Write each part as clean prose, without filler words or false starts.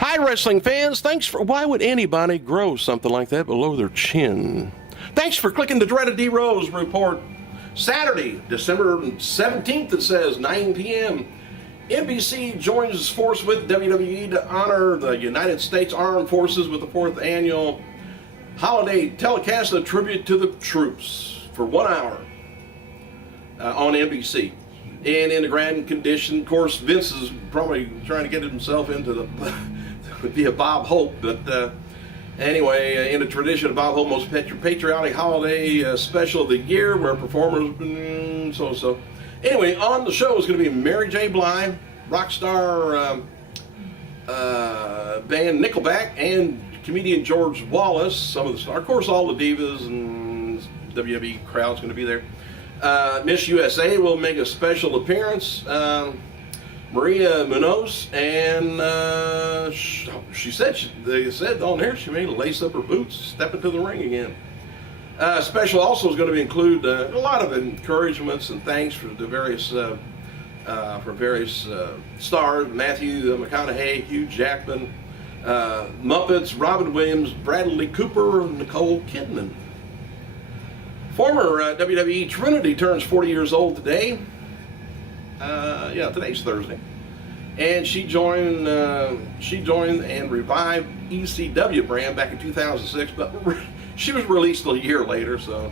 Hi, wrestling fans. Why would anybody grow something like that below their chin? Thanks for clicking the dreaded D Rose report. Saturday, December 17th, it says, 9 p.m. NBC joins force with WWE to honor the United States Armed Forces with the 4th annual holiday telecast, a tribute to the troops for 1 hour on NBC. And in the grand condition, of course, Vince is probably trying to get himself into the would be a Bob Hope, but anyway, in the tradition of Bob Hope, most patriotic holiday special of the year, where performers so. Anyway, on the show is going to be Mary J. Blige, rock star band Nickelback, and comedian George Wallace. Some of the stars, of course, all the divas and WWE crowd's going to be there. Miss USA will make a special appearance. Maria Munoz, and they said on there she may lace up her boots, step into the ring again. Special also is going to include a lot of encouragements and thanks for the various stars: Matthew McConaughey, Hugh Jackman, Muppets, Robin Williams, Bradley Cooper, and Nicole Kidman. Former WWE Trinity turns 40 years old today. Today's Thursday, and she joined and revived ECW brand back in 2006, but she was released a year later. So,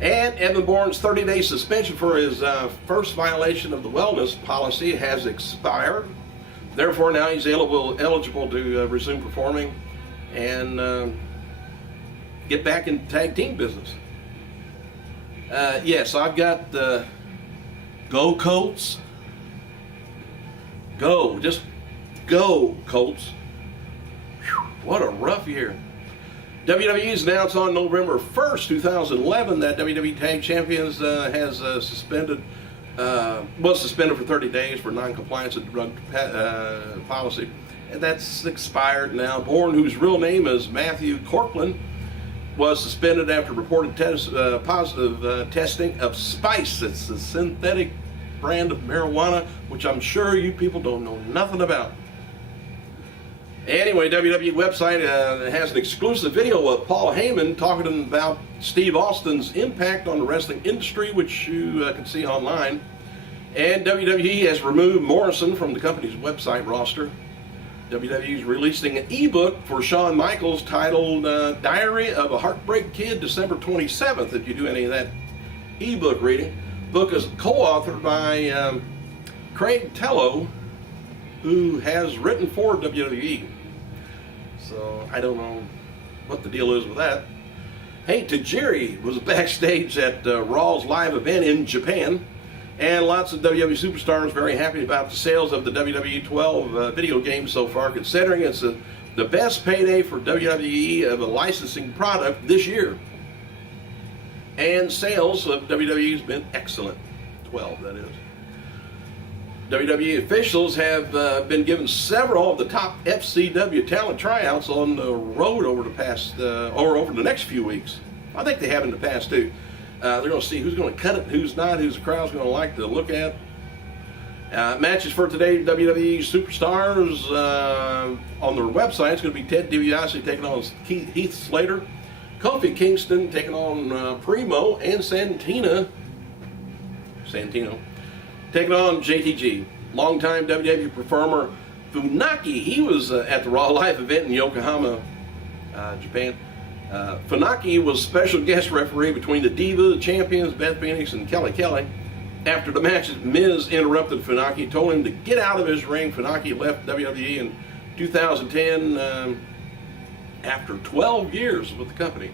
and Evan Bourne's 30-day suspension for his first violation of the wellness policy has expired. Therefore, now he's eligible to resume performing and get back in tag team business. Yes, I've got Go Colts. Go. Just go, Colts. Whew, what a rough year. WWE's announced on November 1st, 2011 that WWE Tag Champions was suspended for 30 days for non-compliance with drug policy. And that's expired now. Bourne, whose real name is Matthew Corkland, was suspended after reported positive testing of Spice. It's a synthetic brand of marijuana, which I'm sure you people don't know nothing about. Anyway, WWE website has an exclusive video of Paul Heyman talking about Steve Austin's impact on the wrestling industry, which you can see online. And WWE has removed Morrison from the company's website roster. WWE is releasing an ebook for Shawn Michaels titled Diary of a Heartbreak Kid, December 27th, if you do any of that ebook reading. The book is co-authored by Craig Tello, who has written for WWE. So I don't know what the deal is with that. Hey, Tajiri was backstage at Raw's live event in Japan. And lots of WWE superstars very happy about the sales of the WWE 12 video game so far, considering it's the best payday for WWE of a licensing product this year. And sales of WWE has been excellent. 12, that is. WWE officials have been given several of the top FCW talent tryouts on the road over the next few weeks. I think they have in the past too. They're going to see who's going to cut it, who's not, who's the crowd's going to like to look at. Matches for today, WWE superstars on their website. It's going to be Ted DiBiase taking on Heath Slater, Kofi Kingston taking on Primo, and Santino taking on JTG. Longtime WWE performer Funaki, he was at the Raw Live event in Yokohama, Japan. Funaki was special guest referee between the Diva champions Beth Phoenix and Kelly Kelly. After the match, Miz interrupted Funaki, told him to get out of his ring. Funaki left WWE in 2010 after 12 years with the company.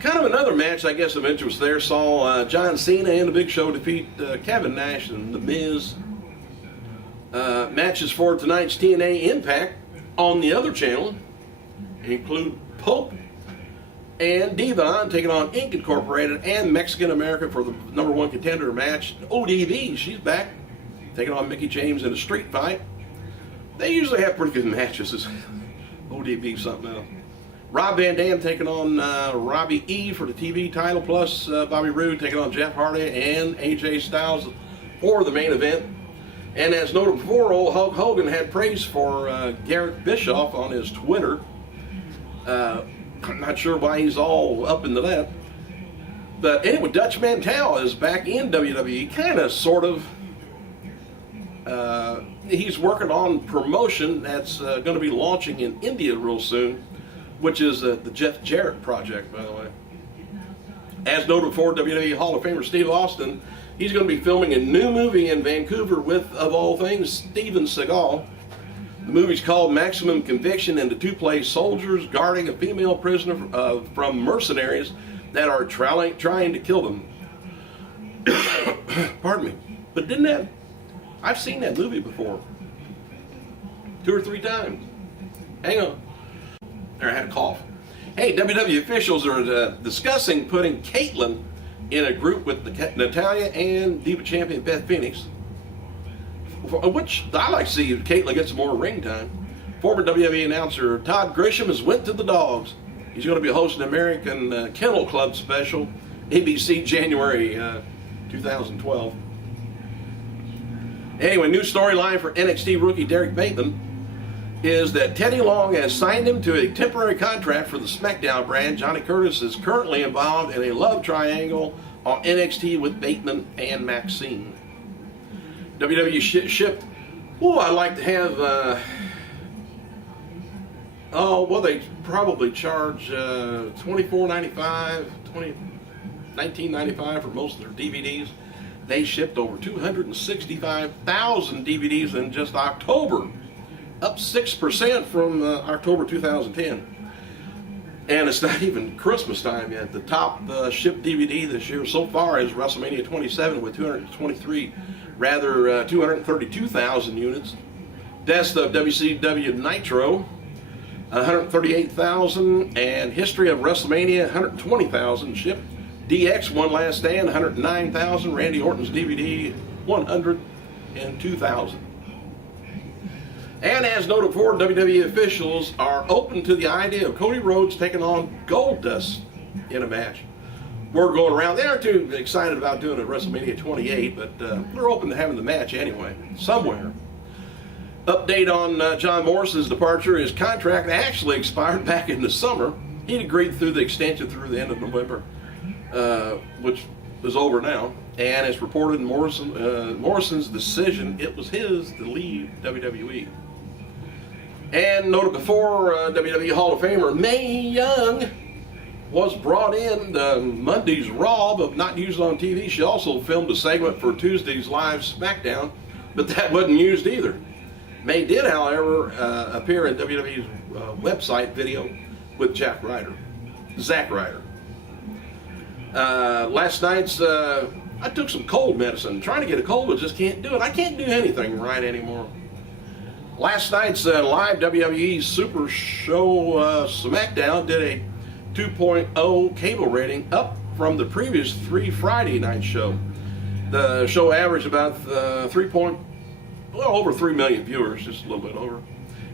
Kind of another match, I guess, of interest there saw John Cena and the Big Show defeat Kevin Nash and The Miz. Matches for tonight's TNA Impact on the other channel include Pope and Devon taking on Inc. Incorporated and Mexican America for the #1 contender match. ODB, she's back, taking on Mickie James in a street fight. They usually have pretty good matches. ODB something else. Rob Van Dam taking on Robbie E for the TV title, plus Bobby Roode taking on Jeff Hardy and AJ Styles for the main event. And as noted before, old Hulk Hogan had praise for Garrett Bischoff on his Twitter. I'm not sure why he's all up into that. But anyway, Dutch Mantel is back in WWE, kind of, sort of. He's working on promotion that's going to be launching in India real soon, which is the Jeff Jarrett project, by the way. As noted before, WWE Hall of Famer Steve Austin, he's going to be filming a new movie in Vancouver with, of all things, Steven Seagal. The movie's called Maximum Conviction, and the two play soldiers guarding a female prisoner from mercenaries that are trying to kill them. Pardon me. But I've seen that movie before. 2 or 3 times. Hang on. I had a cough. Hey, WWE officials are discussing putting Caitlyn in a group with Natalya and Diva Champion Beth Phoenix, which I like to see if Caitlyn gets more ring time. Former WWE announcer Todd Grisham has went to the dogs. He's going to be hosting an American Kennel Club special, ABC January 2012. Anyway, new storyline for NXT rookie Derek Bateman is that Teddy Long has signed him to a temporary contract for the SmackDown brand. Johnny Curtis is currently involved in a love triangle on NXT with Bateman and Maxine. WWE shipped. Oh, I'd like to have. They probably charge $24.95, $19.95 for most of their DVDs. They shipped over 265,000 DVDs in just October, up 6% from October 2010. And it's not even Christmas time yet. The top shipped DVD this year so far is WrestleMania 27 with 232,000 units. Best of WCW Nitro, 138,000, and History of WrestleMania, 120,000 shipped. DX One Last Stand, 109,000. Randy Orton's DVD, 102,000. And as noted before, WWE officials are open to the idea of Cody Rhodes taking on Goldust in a match. Word going around, they aren't too excited about doing it at WrestleMania 28, but they're open to having the match anyway, somewhere. Update on John Morrison's departure. His contract actually expired back in the summer. He'd agreed through the extension through the end of November, which is over now. And it's reported Morrison's decision, it was his to leave WWE. And noted before, WWE Hall of Famer Mae Young was brought in Monday's Raw, but not used on TV. She also filmed a segment for Tuesday's live SmackDown, but that wasn't used either. Mae did, however, appear in WWE's website video with Zack Ryder. Last night's, I took some cold medicine. Trying to get a cold, but just can't do it. I can't do anything right anymore. Last night's live WWE Super Show SmackDown did a 2.0 cable rating, up from the previous 3 Friday night show. The show averaged about over 3 million viewers, just a little bit over.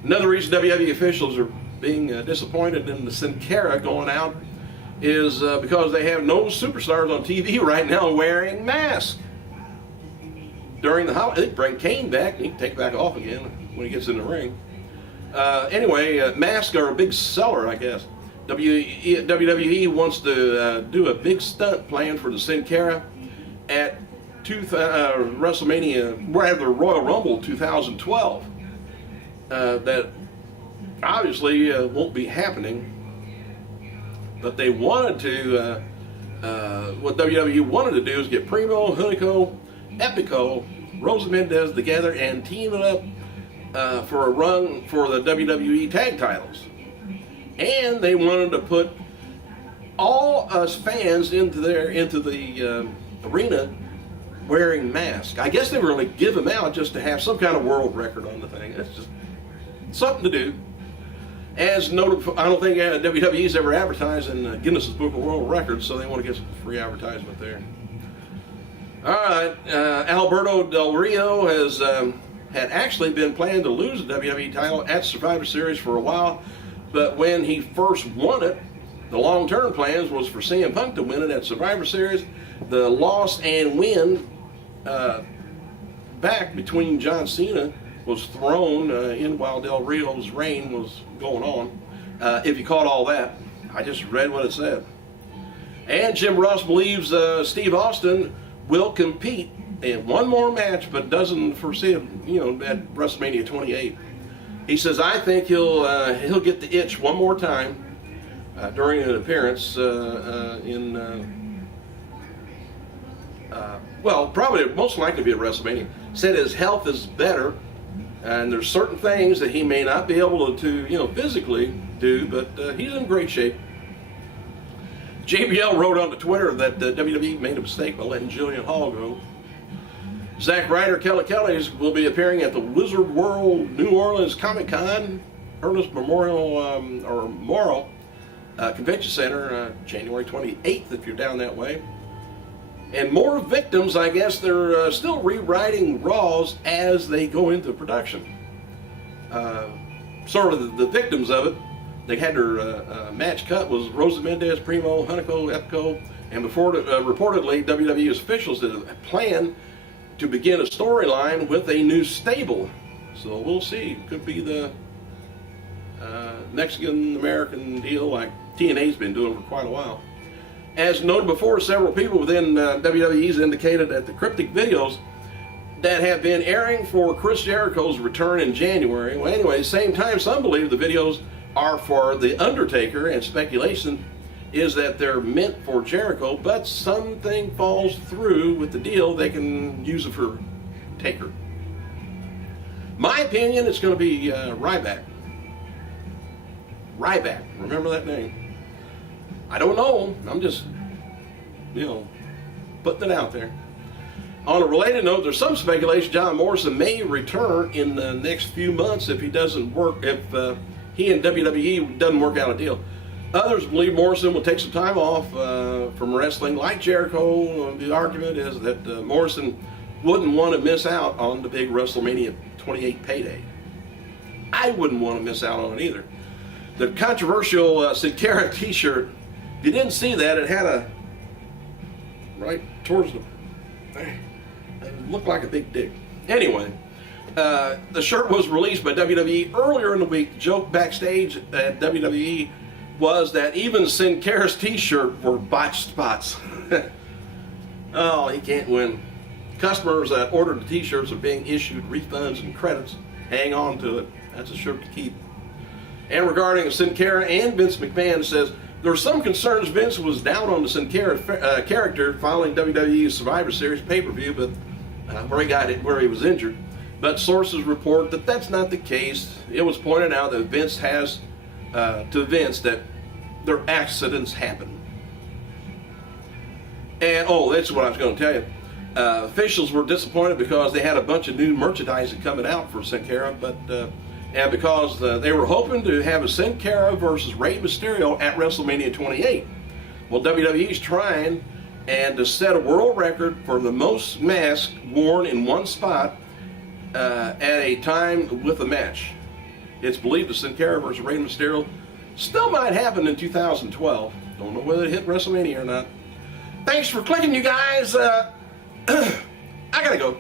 Another reason WWE officials are being disappointed in the Sin Cara going out is because they have no superstars on TV right now wearing masks. During the holiday, they bring Kane back, and he can take it back off again when he gets in the ring. Anyway, masks are a big seller, I guess. WWE wants to do a big stunt plan for the Sin Cara at WrestleMania, rather Royal Rumble 2012. That obviously won't be happening, but they wanted to. What WWE wanted to do is get Primo, Hunico, Epico, Rosa Mendez together and team it up for a run for the WWE tag titles. And they wanted to put all us fans into the arena wearing masks. I guess they were going to give them out just to have some kind of world record on the thing. It's just something to do. As noted, I don't think WWE's ever advertised in Guinness's Book of World Records, so they want to get some free advertisement there. All right, Alberto Del Rio had actually been planning to lose the WWE title at Survivor Series for a while, but when he first won it, the long-term plans was for CM Punk to win it at Survivor Series. The loss and win back between John Cena was thrown in while Del Rio's reign was going on. If you caught all that, I just read what it said. And Jim Ross believes Steve Austin will compete in one more match, but doesn't foresee it, at WrestleMania 28. He says, I think he'll get the itch one more time during an appearance probably most likely be at WrestleMania. Said his health is better, and there's certain things that he may not be able to physically do, but he's in great shape. JBL wrote on Twitter that WWE made a mistake by letting Jillian Hall go. Zack Ryder, Kelly will be appearing at the Wizard World New Orleans Comic Con, Ernest Memorial Convention Center, January 28th, if you're down that way. And more victims, I guess they're still rewriting Raws as they go into production. Sort of the victims of it, they had their match cut was Rosa Mendez, Primo, Hunico, Epico, and before reportedly WWE officials had planned to begin a storyline with a new stable. So we'll see. Could be the Mexican-American deal like TNA's been doing for quite a while. As noted before, several people within WWE's indicated that the cryptic videos that have been airing for Chris Jericho's return in January. Well, anyway, at the same time, some believe the videos are for The Undertaker, and speculation is that they're meant for Jericho, but something falls through with the deal, they can use it for Taker. My opinion, it's going to be Ryback. Ryback, remember that name? I don't know, I'm just, putting it out there. On a related note, there's some speculation John Morrison may return in the next few months if he doesn't work, if he and WWE doesn't work out a deal. Others believe Morrison will take some time off from wrestling like Jericho. The argument is that Morrison wouldn't want to miss out on the big WrestleMania 28 payday. I wouldn't want to miss out on it either. The controversial Sin Cara t-shirt, if you didn't see that, it had a, right towards the, it looked like a big dick. Anyway, the shirt was released by WWE earlier in the week. The joke backstage at WWE was that even Sin Cara's t-shirt were botched spots. Oh, he can't win. Customers that ordered the t-shirts are being issued refunds and credits. Hang on to it. That's a shirt to keep. And regarding Sin Cara and Vince McMahon, says there were some concerns Vince was down on the Sin Cara character following WWE's Survivor Series pay-per-view, but where he was injured. But sources report that that's not the case. It was pointed out that Vince has to Vince that their accidents happen. And that's what I was going to tell you. Officials were disappointed because they had a bunch of new merchandising coming out for Sin Cara, and because they were hoping to have a Sin Cara versus Rey Mysterio at WrestleMania 28. Well, WWE's trying and to set a world record for the most masks worn in one spot at a time with a match. It's believed the Sin Cara versus Rey Mysterio still might happen in 2012. Don't know whether it hit WrestleMania or not. Thanks for clicking, you guys. I gotta go.